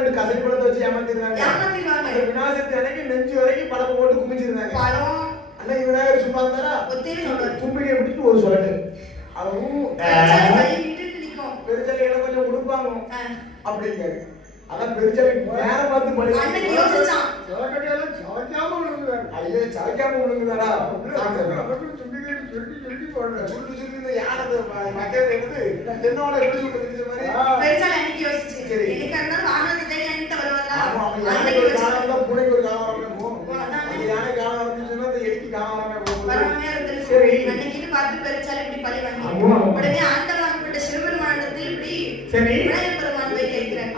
2 கசடி பழத்தை வச்சு ஏமாத்திருந்தாங்க. அந்த விநாயகர் அன்னைக்கு நெஞ்சு வரைக்கும் பழம் போட்டு குமிச்சிருந்தாங்க. அன்னைக்கு விநாயகர் சும்மா இருந்தாரா? தும்பிக்கை பிடிச்சி ஒரு சொல்லட்டு அவங்க பெருச்சாலி இடம் கொஞ்சம் கொடுப்பாங்க அப்படிங்காரு. அதான் பெருச்சாலி நேர பார்த்து படி சவக்காம விழுங்குதாரு. ஐயோ சவக்காம விழுங்குதாரா? சுருட்டு சுருட்டு யார் அந்த மக்கள் என்னது என்னோட எப்படி சொல்றது மாதிரி பெருச்சாலி அன்னைக்கு யோசிச்சு எனக்கு அந்த வாகனத்தை தேடி அன்னைக்கு வருவாங்க. ஆமா அவன் யானைக்கு ஒரு காலம் தான் பூனைக்கு ஒரு காலம் வரணும். அந்த யானை காலம் வந்துச்சுன்னா அந்த எலிக்கு காலம் வரணும். சரி அன்னைக்கு பார்த்து பெருச்சாலி இப்படி பழி வாங்கி உடனே ஆண்டவனாகப்பட்ட சிவபெருமானிடத்தில் இப்படி சரி விநாயகர் பெருமான் போய் கேட்கிறேன்.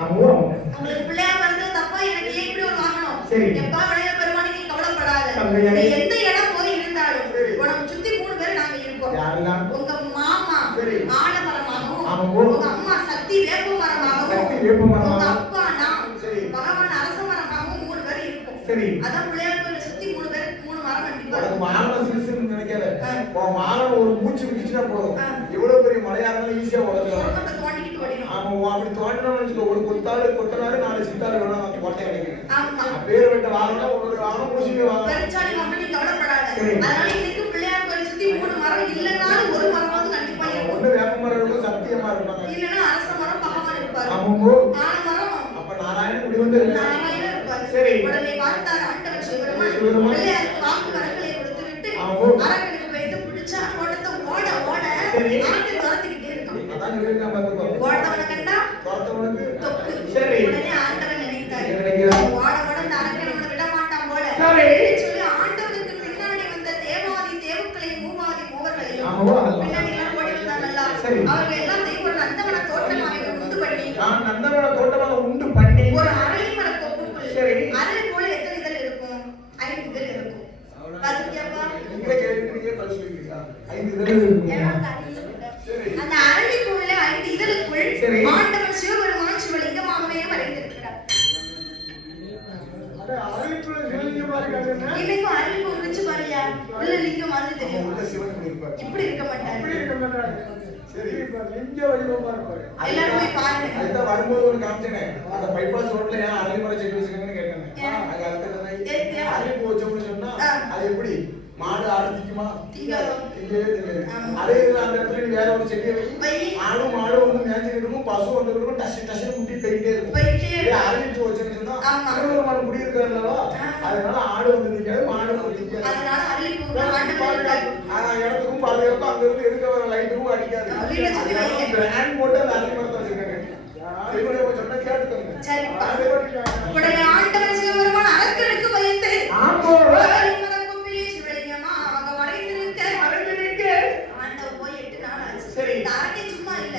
உங்களுக்கு பிள்ளையா பிறந்தது தப்பா, எனக்கு ஏன் இப்படி ஒரு வாங்கணும்? எப்பா விநாயகர் பெருமானே நீ கவலைப்படாத, நீ எந்த இடம் போய் இருந்தாலும் உனக்கு சுத்தி 3 பேர் நாங்க இருப்போம். உங்க மாமா ஆலமரமாகவும், உங்க அம்மா சக்தி வேப்பமரமாகவும், உங்க அப்பா நான் பகவான் அரச மரமாகவும் 3 பேர் இருப்போம். அதான் பிள்ளையார் கோயிலை சுத்தி 3 பேர் 3 மரம் கண்டிப்பா. மாமரம் சிறுசுன்னு நினைக்காத, மாமரம் ஒரு மூச்சு பிடிச்சுனா போதும், எவ்வளவு பெரிய மலையா இருந்தாலும் ஈஸியா உடக்கலாம். ஆமா அப்படி தோண்டினோம்னு வச்சுக்கோ, ஒரு கொத்தனாரு 4 சித்தாரு வேணும் அந்த கோட்டை கிடைக்கும். பேர் விட்ட வாகனம் ஒரு வாகனம் முடிச்சுட்டு வாங்க. பெருச்சாலி மக்கள் நீ கவலைப்படாத. அதனால இன்னைக்கு பிள்ளையார் கோயில் சுத்தி 3 மரம் இல்லனாலும் ஒரு மரமாவது கண்டிப்பா இருக்கும். ஒண்ணு வேப்ப மரம் இருக்கும், சத்தியமா இருப்பாங்க. இல்லனா அரச மரம் பகவான் இருப்பாரு. ஆமாங்கோ. ஆலமரம் அப்ப நாராயணன் இப்படி வந்து நாராயணன் இருப்பாரு. சரி உடனே பார்த்தார் ஆண்டவன் சிவபெருமான் பிள்ளையாருக்கு வாக்கு வரங்களை கொடுத்து விட்டு அரக்கனுக்கு போயிட்டு பிடிச்சா ஓடத்தை ஓட அரக்கன் துரத்திக்கிட்டே இருக்கான். அதான் சொல்லிருக்கான் பாத்துக்கோ. ஓடவன கண்டா துரத்தவனுக்கு தொக்கு. சரி உடனே ஆண்டவன் நினைத்தார் ஓட அந்த அரக்கன் அவனை விட மாட்டான் போல. சொல்லி ஆண்டவனுக்கு பின்னாடி வந்த தேவாதி தேவர்களையும் மூவாதி மூவர்களையும் பின்னாடி எல்லாம் ஓடி வந்தாங்கல்ல, அவங்க எல்லாம் தெய்வம் நந்தவன தோட்டமாக உண்டு பண்ணி ஒரு அரளி மர கொப்புக்குள் அரளி போல எத்தனை இதழ் இருக்கும்? 5 இதழ் இருக்கும். பாத்துக்கியாப்பா? நீங்களே கேட்டுட்டீங்க, பதில் சொல்றீங்க. 5 இதழ் இருக்கும். அந்த அரளி பூவிலே 5 இதழுக்குள் ஆண்டவன் சிவபெருமான் சிவலிங்கமாகவே மறைந்திருக்கிறார். அட அரளிக்குள்ள சிவலிங்கமா இருக்காருன்னா இன்னைக்கு அரளி பூ வச்சு பாருயா, உள்ள லிங்கம் மாதிரி தெரியும். உள்ள சிவன் இருப்பார். இப்படி இருக்க மாட்டாரு. சரி இப்ப லிங்க வடிவமா இருப்பாரு. எல்லாரும் போய் பாருங்க. அதுதான் வரும்போது ஒரு காமிச்சனே, அந்த பைபாஸ் ரோட்ல ஏன் அரளி மரம் செடி வச்சிருக்கீங்கன்னு கேட்டேன். அங்க அடுத்தது அரளி பூ வச்சோம்னு சொன்னா அது எப்படி மாடு ஆரம்பிக்குமா? திங்கவே தெரியாது. அதே அந்த இடத்துல நீ வேற ஒரு செடியை வை, மாடு வந்து மேய்ச்சிருக்கும், பசு வந்து இருக்கும், டஷ் முட்டி போயிட்டே இருக்கும். அரளி பூ வச்சோம்னு சொன்னா மாடு குடி இருக்காருல்லவா, அதனால ஆடு வந்து நிக்காது, மாடு வந்து நிக்காது. அதனால அரளி பூ இடத்துக்கும் பாதுகாப்பு, அங்க இருந்து இருக்க வர லைட்டுக்கும் அடிக்காது. பிராண்ட் போட்டு அந்த அரளி மரத்தை வச்சிருக்காங்க. சொன்னா கேட்டுக்கோங்க. உடனே ஆண்டவன் சிவபெருமான் அரக்கனுக்கு பயந்து சிவலிங்கமா அவங்க மறைந்திருக்க ஆண்டவன் போய் 8 நாள் ஆச்சு. இந்த அரக்கே சும்மா இல்ல,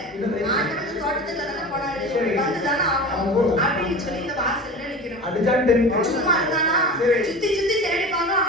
ஆண்டவன் தோட்டத்துல தானே போனாரு, வந்துதானே ஆகணும் அப்படின்னு சொல்லி இந்த வாசல்ல நிக்கிறோம். சும்மா இருந்தானா சுத்தி தேடி பார்க்க